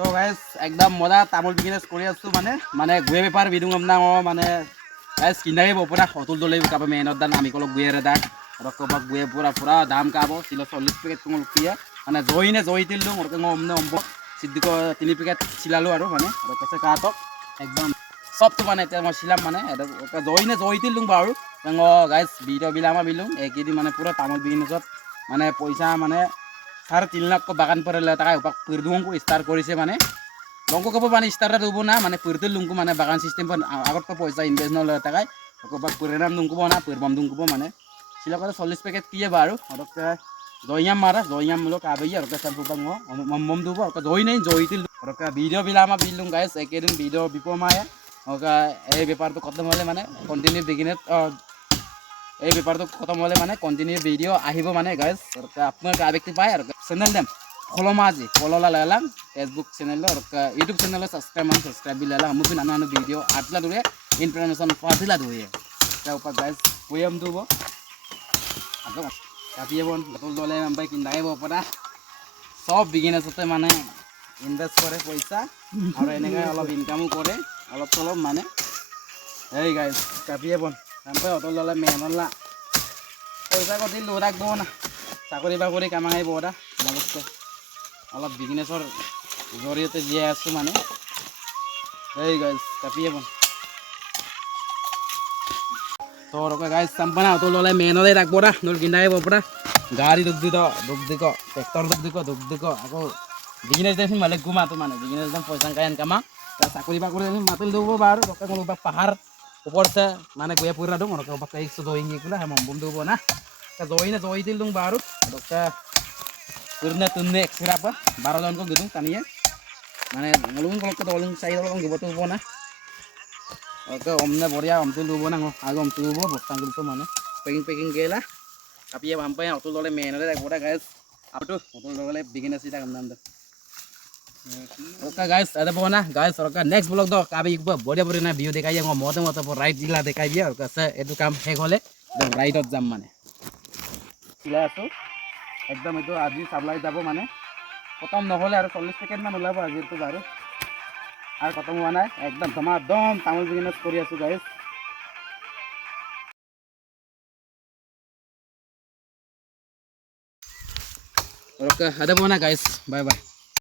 তো গাইজ একদম মজা তামোল বিজনেস কৰি আছো মানে গুৱে বেপাৰ বিদুং আমনা মানে গাইজ কিনাই বপৰা হতুল দলে কাবে মেনত দান আমি কলক গুৱে ৰে দান ৰকবা গুৱে পুরা পুরা দাম কাবো কিলো 40 প্যাকেট কোন লুকিয়া মানে জইনে জই তিল দুং রকম অমনে অম্ব সিদ্দিক 3 প্যাকেট ছিলালো আৰু মানে রকছে কাটক একদম সব তো মানে এটা ছিলাম মানে এটা জইনে জই তিল দুং বাৰু গাইজ ভিডিও বিলামা বিলুং একদিন মানে পুরা তামোল বিজনেসত মানে পয়সা মানে 3.5 লাখ বাগান পরে টাকা উপাক পিরদুংকো স্টার্ট করেছে মানে লঙ্কো কব মানে স্টার্টার দেবো না মানে পিরতে লুংকো মানে বাগান সিস্টেম আগত পয়সা ইনভেস্ট নলে টাকায় উপাক পিরাম দুংকো না পিরবাম দুংকো মানে সিলকতে 40 প্যাকেট কিয়ে বারো অরকে জয়য়াম মারা জয়য়াম লোক আবই আর কাছে উপাক মম দুবো আর জয় নেই জয়তিল অরকে ভিডিও বিলামা বিলুং গাইস একদিন ভিডিও বিপমায়া ওকা এই ব্যাপার তো খতম হলে মানে কন্টিনিউ বিগিনেট এই ব্যাপারটা খতম হলে মানে কন্টিনিউ ভিডিও আহিব মানে গাইজ আপনার ব্যক্তি পায় আর চ্যানেল দেম ফলো মাঝে ফলোলা লালাম ফেসবুক চ্যানেল और यूट्यूब चैनल सब्सक्राइब भी लाला हम भी नाना वीडियो आटला दूरे इनफॉरमेशन फादिला दूरे त्या ऊपर गाइज कोयम दूबो आतो कापिए बन लतल दले हमबाई किंदाए बपरा सब बिगिनार्सते माने इनभेस्ट करे पैसा और এনেকা অলপ ইনকামও করে অলপ চলপ মানে এই গাইজ কাপিয়ে বন हमबाई অতল দলে মেনলা পয়সা কত দিল রাখবো না চাকরি বাকরি কামাই বড়া নমস্কার অলপ বিজনেসৰ জৰিয়তে জীয়াই আছো মানে এই গাইজ কাপিয়ে বন তো রকে গাইজ সাম্পানা অতল দলে মেনলে রাখবো না নল কিনাই বপরা গাড়ি দুধ দিক ট্ৰেক্টৰ দুধ দিক আকৌ বিজনেস দেখি মালিক গুমা তো মানে বিজনেস দাম পয়সা কায়ন কামা চাকরি বাকরি মাতিল দেবো বারো রকে কোনো পাহাড় ऊपर से माने गुया पूरा dong orang kau pakai sedoing gitu lah emang bumbu bona ka zoi til dong baru ka purna tunne ekstra apa baru lawan ko gitu taniya mane ngalung kalau ke dolong sai dolong gitu tuh bona oke omna boria om tu bona ngo agom tu bo bostang gitu mane packing gela tapi ya sampai otul dole menole boda guys apa tuh otul dole beginner sih kan nanda okay guys ada bona guys okay next blog दो काबे एक बढ़िया ना video देखाइए मते पर right जिला देखाइए और कैसे एटु काम हेक होले एकदम राइटत जाम माने सिला आसो एकदम एटु আজি সাপ্লাই যাব মানে খতম নহলে আর 40 সেকেন্ড মান ওলাব আজি তো বারো আর খতম হওয়া নাই একদম ধমাধম তামুল বিজনেস কৰি আছো guys okay ada bona guys bye bye